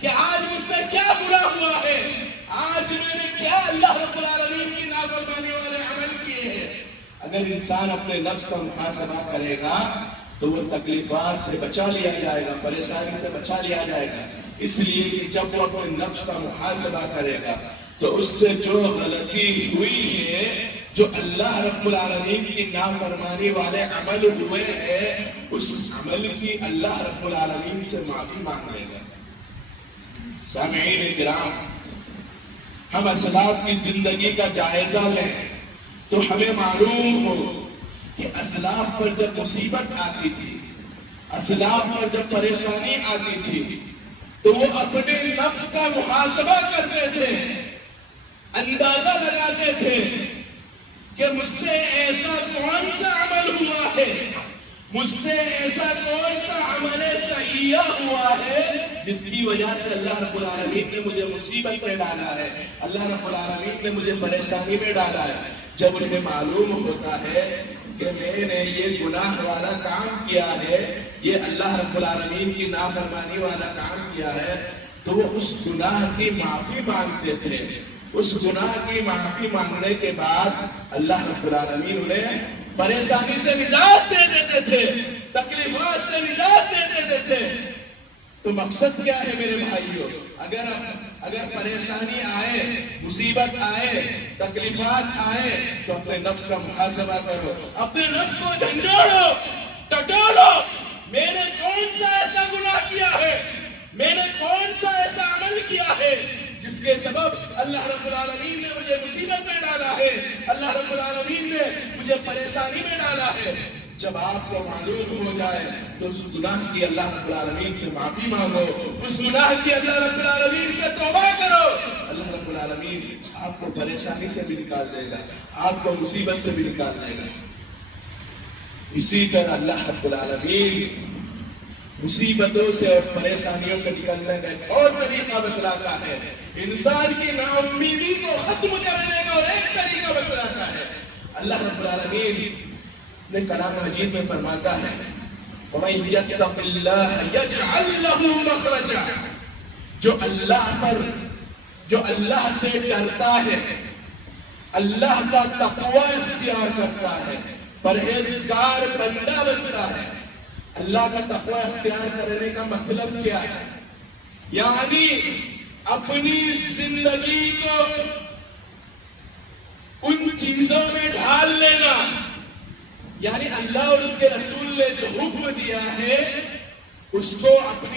کہ آج مجھ سے کیا برا ہوا ہے، آج میں نے کیا اللہ رب العالمین کی نافرمانی والے عمل کیے ہیں۔ اگر انسان اپنے نفس کا محاسبہ کرے گا تو وہ تکلیفات سے بچا لیا جائے گا، پریشانی سے بچا لیا جائے گا۔ اس لیے کہ جب وہ اپنے نفس کا محاسبہ کرے گا تو اس سے جو غلطی ہوئی ہے، جو اللہ رب العالمین کی نافرمانی والے عمل ہوئے ہیں، اس عمل کی اللہ رب العالمین سے معافی مانگ لے گا۔ سامعین کرام، ہم اسلاف کی زندگی کا جائزہ لیں تو ہمیں معلوم ہو کہ اسلاف پر جب مصیبت آتی تھی، اسلاف پر جب پریشانی آتی تھی تو وہ اپنے نفس کا محاسبہ کرتے تھے، اندازہ لگاتے تھے کہ مجھ سے ایسا کون سا عمل ہوا ہے، مجھ سے ایسا کون سا عمل سیئہ ہوا ہے جس کی وجہ سے اللہ رب العالمین نے مجھے مصیبت میں ڈالا ہے، اللہ رب العالمین نے مجھے پریشانی میں ڈالا ہے۔ جب انہیں معلوم ہوتا ہے کہ میں نے یہ گناہ والا کام کیا ہے، یہ اللہ رب العالمین کی نافرمانی والا کام کیا ہے، تو وہ اس گناہ کی معافی مانگتے تھے۔ اس گناہ کی معافی مانگنے کے بعد اللہ رب العالمین انہیں پریشانی سے نجات دے دیتے تھے، تکلیفات سے نجات دے دیتے تھے۔ تو مقصد کیا ہے میرے بھائیوں؟ اگر پریشانی آئے، مصیبت آئے، تکلیفات آئے تو اپنے نفس کا محاسبہ کرو، اپنے نفس کو جھنجھوڑو، ٹٹولو، میں نے کون سا ایسا گناہ کیا ہے، میں نے کون سا ایسا عمل کیا ہے جس کے سبب اللہ رب العالمین نے مجھے مصیبت میں ڈالا ہے، اللہ رب العالمین نے مجھے پریشانی میں ڈالا ہے۔ جب آپ کو معلوم ہو جائے تو اس گناہ کی اللہ رب العالمین سے معافی مانگو، اس گناہ کی اللہ رب العالمین سے توبہ کرو، اللہ رب العالمین آپ کو پریشانی سے بھی نکال دے گا، آپ کو مصیبت سے بھی نکال دے گا۔ اسی طرح اللہ رب العالمین مصیبتوں سے اور پریشانیوں سے نکلنے کا ایک اور طریقہ بتلاتا ہے، انسان کی نا امیدی کو ختم کرنے کا اور ایک طریقہ بتلاتا ہے۔ اللہ رب العالمین نے کلام مجید میں فرماتا ہے وَمَن يَتَّقِ اللَّهَ يَجْعَلْ لَهُ مَخْرَجًا، جو اللہ سے ڈرتا ہے، اللہ کا تقوی اختیار کرتا ہے، پرہیزگار بندہ بنتا ہے۔ اللہ کا تقوی اختیار کرنے کا مطلب کیا ہے؟ یعنی اپنی زندگی کو ان چیزوں میں ڈھال لینا، یعنی اللہ اور اس کے رسول نے جو حکم دیا ہے اس کو اپنی